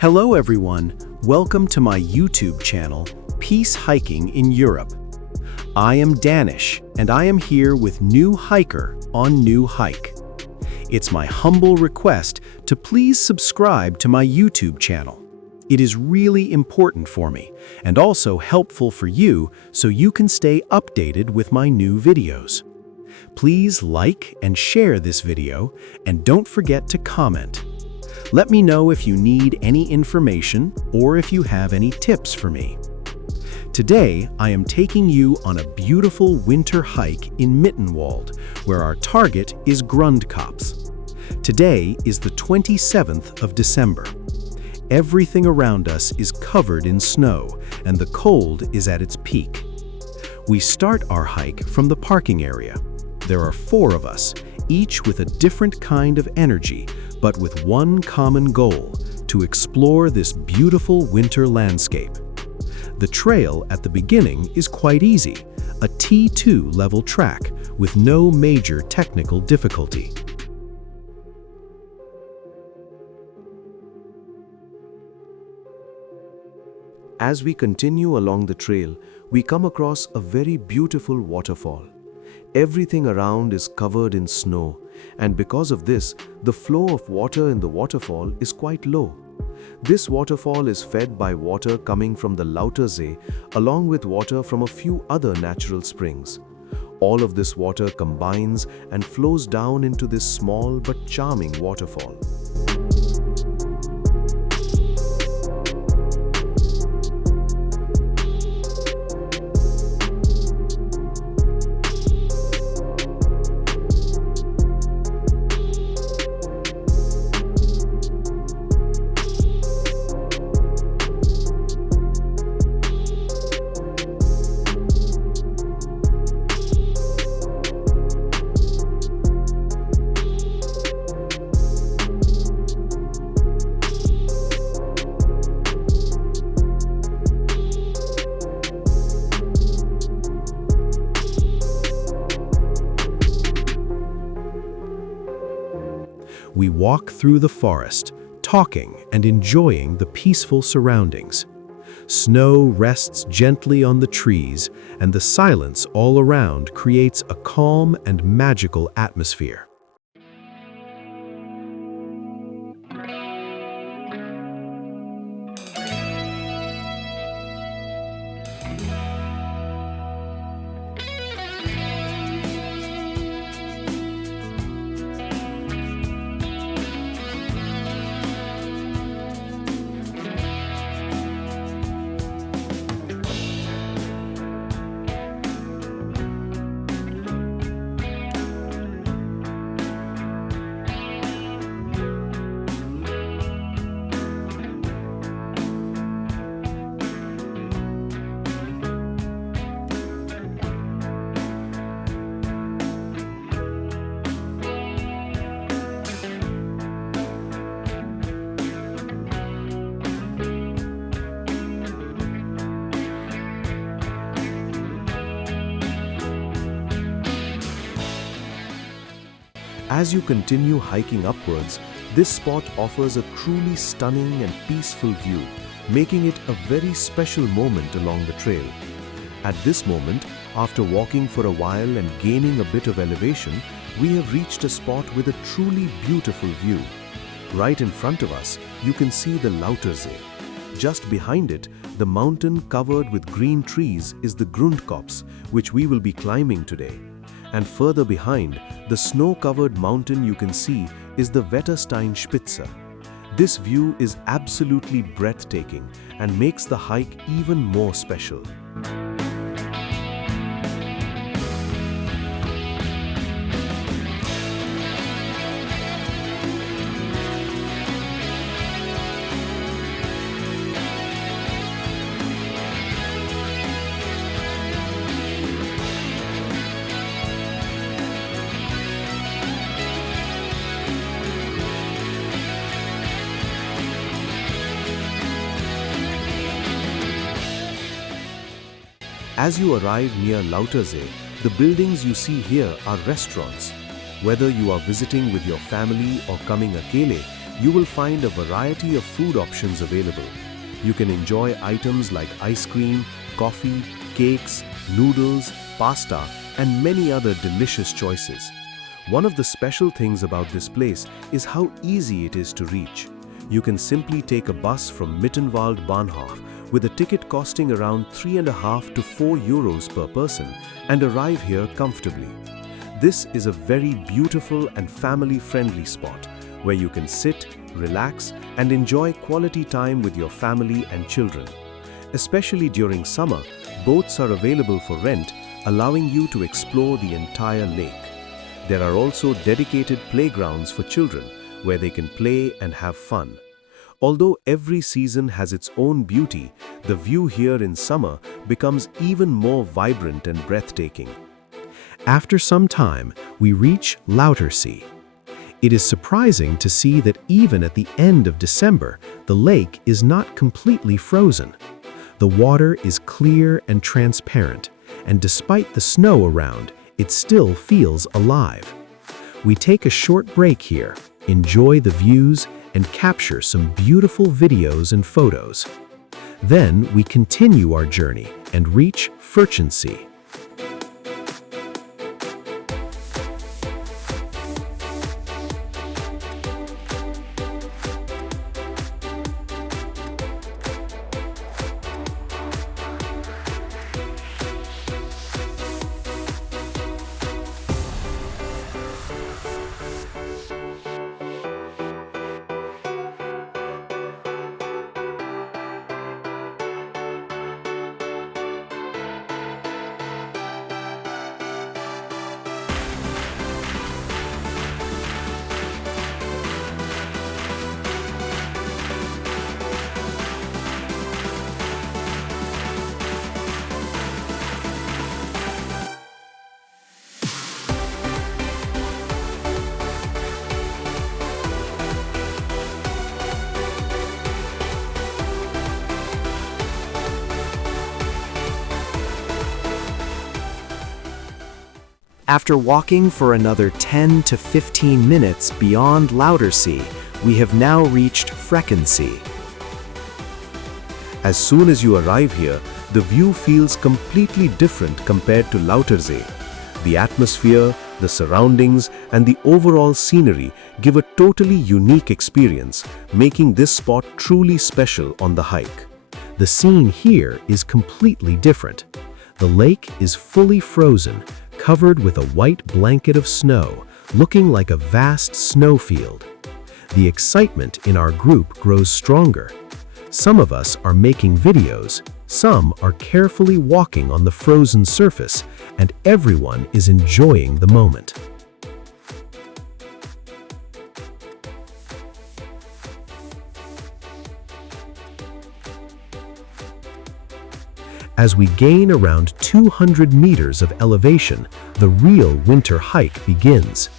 Hello everyone, welcome to my YouTube channel, Peace Hiking in Europe. I am Danish, and I am here with new hiker on New Hike. It's my humble request to please subscribe to my YouTube channel. It is really important for me, and also helpful for you so you can stay updated with my new videos. Please like and share this video, and don't forget to comment. Let me know if you need any information or if you have any tips for me. Today, I am taking you on a beautiful winter hike in Mittenwald, where our target is Grundkopf. Today is the 27th of December. Everything around us is covered in snow, and the cold is at its peak. We start our hike from the parking area. There are 4 of us, each with a different kind of energy, but with one common goal: to explore this beautiful winter landscape. The trail at the beginning is quite easy, a T2 level track with no major technical difficulty. As we continue along the trail, we come across a very beautiful waterfall. Everything around is covered in snow, and because of this, the flow of water in the waterfall is quite low. This waterfall is fed by water coming from the Lautersee, along with water from a few other natural springs. All of this water combines and flows down into this small but charming waterfall. We walk through the forest, talking and enjoying the peaceful surroundings. Snow rests gently on the trees, and the silence all around creates a calm and magical atmosphere. As you continue hiking upwards, this spot offers a truly stunning and peaceful view, making it a very special moment along the trail. At this moment, after walking for a while and gaining a bit of elevation, we have reached a spot with a truly beautiful view. Right in front of us, you can see the Lautersee. Just behind it, the mountain covered with green trees is the Grundkopf, which we will be climbing today. And further behind, the snow-covered mountain you can see is the Spitze. This view is absolutely breathtaking and makes the hike even more special. As you arrive near Lautersee, the buildings you see here are restaurants. Whether you are visiting with your family or coming akele, you will find a variety of food options available. You can enjoy items like ice cream, coffee, cakes, noodles, pasta, and many other delicious choices. One of the special things about this place is how easy it is to reach. You can simply take a bus from Mittenwald Bahnhof with a ticket costing around 3.5 to 4 euros per person and arrive here comfortably. This is a very beautiful and family-friendly spot where you can sit, relax, and enjoy quality time with your family and children. Especially during summer, boats are available for rent, allowing you to explore the entire lake. There are also dedicated playgrounds for children where they can play and have fun. Although every season has its own beauty, the view here in summer becomes even more vibrant and breathtaking. After some time, we reach Lautersee. It is surprising to see that even at the end of December, the lake is not completely frozen. The water is clear and transparent, and despite the snow around, it still feels alive. We take a short break here, enjoy the views, and capture some beautiful videos and photos. Then we continue our journey and reach Ferchensee. After walking for another 10 to 15 minutes beyond Lautersee, we have now reached Ferchensee. As soon as you arrive here, the view feels completely different compared to Lautersee. The atmosphere, the surroundings, and the overall scenery give a totally unique experience, making this spot truly special on the hike. The scene here is completely different. The lake is fully frozen, covered with a white blanket of snow, looking like a vast snowfield. The excitement in our group grows stronger. Some of us are making videos, some are carefully walking on the frozen surface, and everyone is enjoying the moment. As we gain around 200 meters of elevation, the real winter hike begins.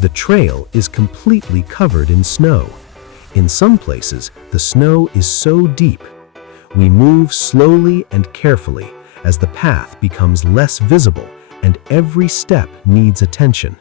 The trail is completely covered in snow. In some places, the snow is so deep. We move slowly and carefully as the path becomes less visible and every step needs attention.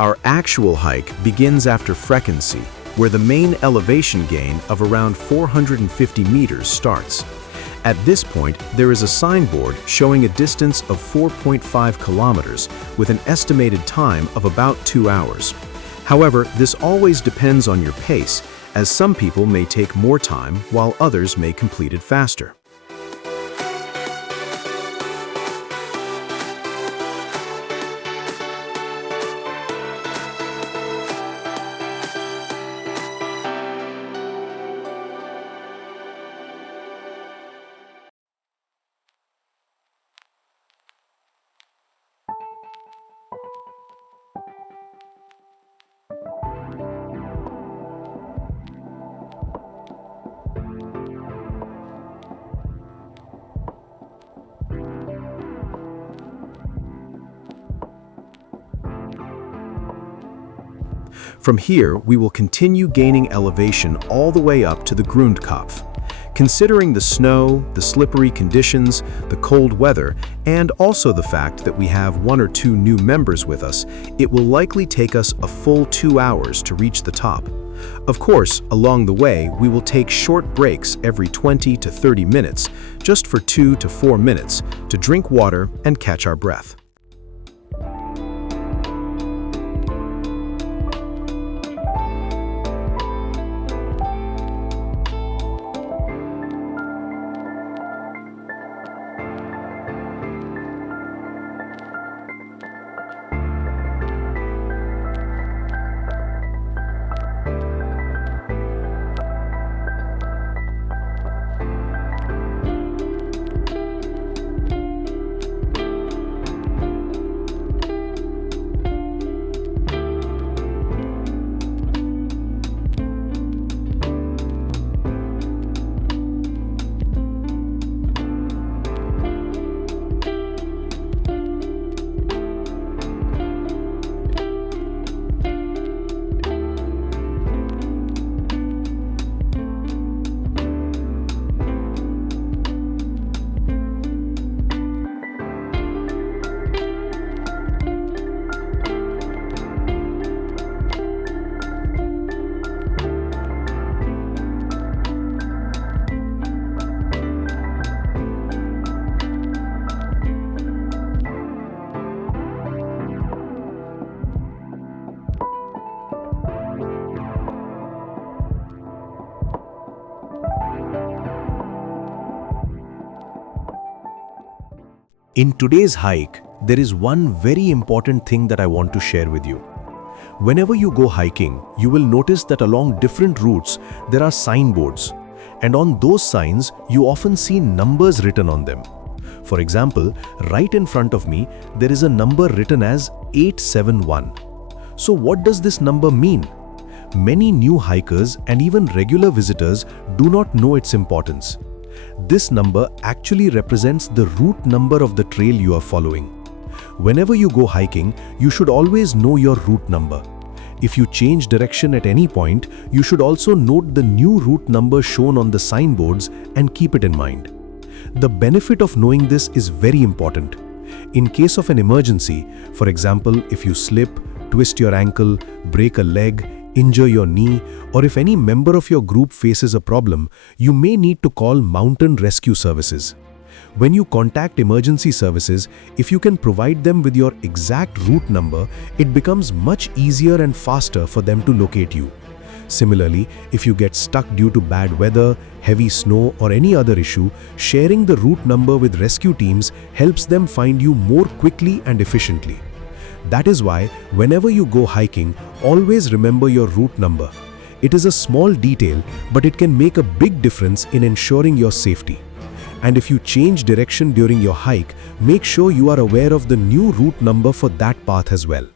Our actual hike begins after Ferchensee, where the main elevation gain of around 450 meters starts. At this point, there is a signboard showing a distance of 4.5 kilometers with an estimated time of about 2 hours. However, this always depends on your pace, as some people may take more time while others may complete it faster. From here, we will continue gaining elevation all the way up to the Grundkopf. Considering the snow, the slippery conditions, the cold weather, and also the fact that we have 1 or 2 new members with us, it will likely take us a full 2 hours to reach the top. Of course, along the way, we will take short breaks every 20 to 30 minutes, just for 2 to 4 minutes, to drink water and catch our breath. In today's hike, there is one very important thing that I want to share with you. Whenever you go hiking, you will notice that along different routes, there are signboards. And on those signs, you often see numbers written on them. For example, right in front of me, there is a number written as 871. So what does this number mean? Many new hikers and even regular visitors do not know its importance. This number actually represents the route number of the trail you are following. Whenever you go hiking, you should always know your route number. If you change direction at any point, you should also note the new route number shown on the signboards and keep it in mind. The benefit of knowing this is very important. In case of an emergency, for example, if you slip, twist your ankle, break a leg, injure your knee, or if any member of your group faces a problem, you may need to call mountain rescue services. When you contact emergency services, if you can provide them with your exact route number, it becomes much easier and faster for them to locate you. Similarly, if you get stuck due to bad weather, heavy snow, or any other issue, sharing the route number with rescue teams helps them find you more quickly and efficiently. That is why, whenever you go hiking, always remember your route number. It is a small detail, but it can make a big difference in ensuring your safety. And if you change direction during your hike, make sure you are aware of the new route number for that path as well.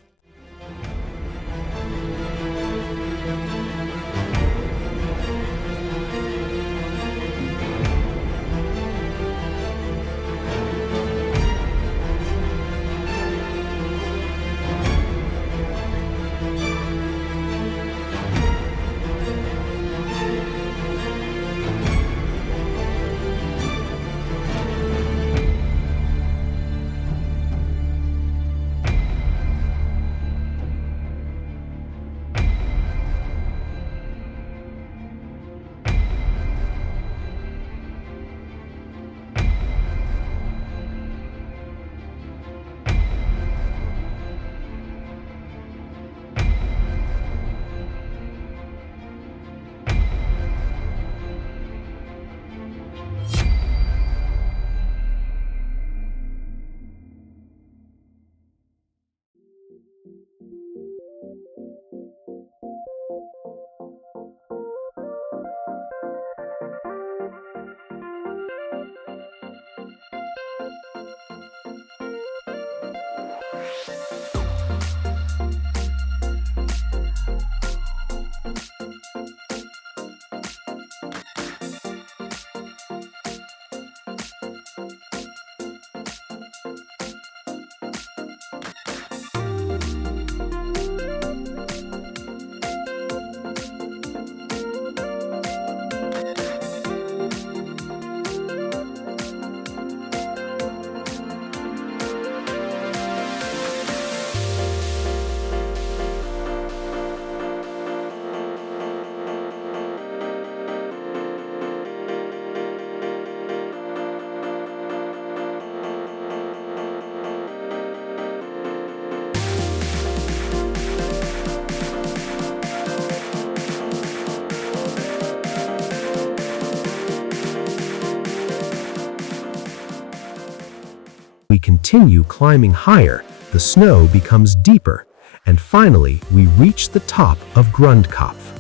We continue climbing higher, the snow becomes deeper, and finally we reach the top of Grundkopf.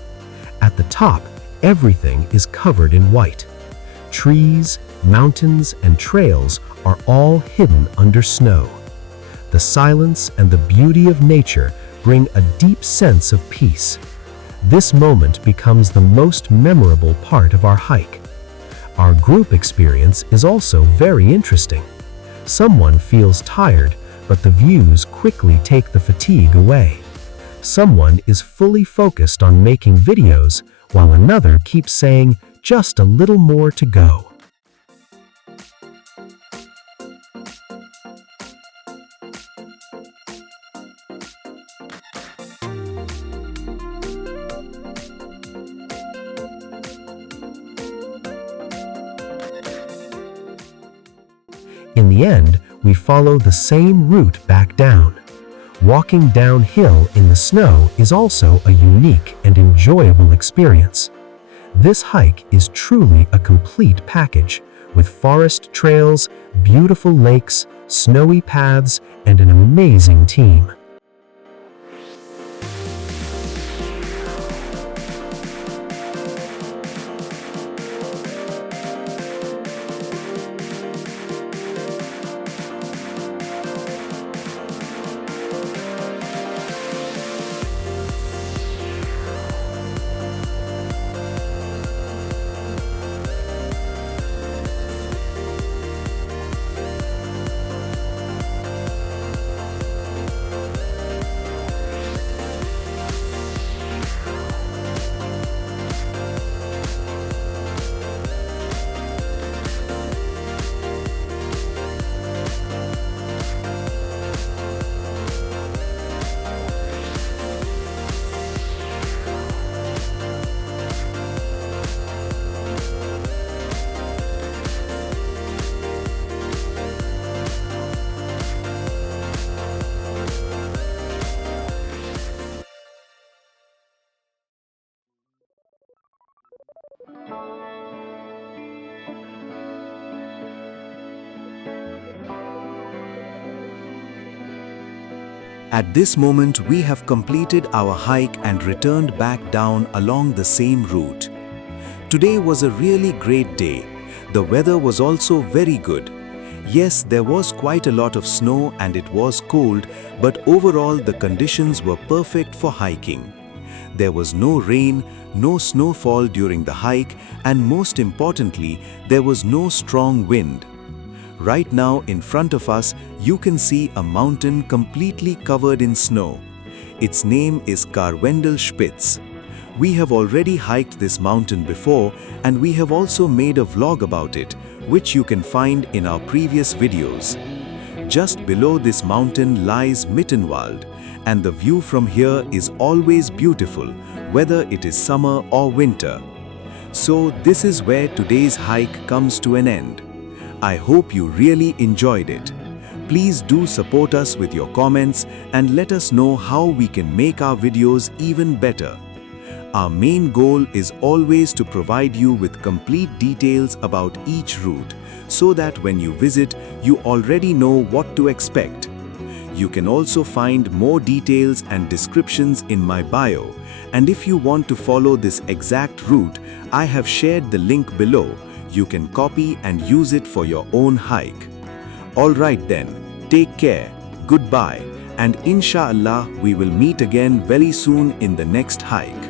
At the top, everything is covered in white. Trees, mountains, and trails are all hidden under snow. The silence and the beauty of nature bring a deep sense of peace. This moment becomes the most memorable part of our hike. Our group experience is also very interesting. Someone feels tired, but the views quickly take the fatigue away. Someone is fully focused on making videos, while another keeps saying, "Just a little more to go." In the end, we follow the same route back down. Walking downhill in the snow is also a unique and enjoyable experience. This hike is truly a complete package, with forest trails, beautiful lakes, snowy paths, and an amazing team. At this moment, we have completed our hike and returned back down along the same route. Today was a really great day. The weather was also very good. Yes, there was quite a lot of snow and it was cold, but overall the conditions were perfect for hiking. There was no rain, no snowfall during the hike, and most importantly, there was no strong wind. Right now in front of us, you can see a mountain completely covered in snow. Its name is Karwendel Spitz. We have already hiked this mountain before, and we have also made a vlog about it, which you can find in our previous videos. Just below this mountain lies Mittenwald, and the view from here is always beautiful, whether it is summer or winter. So this is where today's hike comes to an end. I hope you really enjoyed it. Please do support us with your comments and let us know how we can make our videos even better. Our main goal is always to provide you with complete details about each route, so that when you visit, you already know what to expect. You can also find more details and descriptions in my bio, and if you want to follow this exact route, I have shared the link below. You can copy and use it for your own hike. Alright then, take care, goodbye, and inshallah we will meet again very soon in the next hike.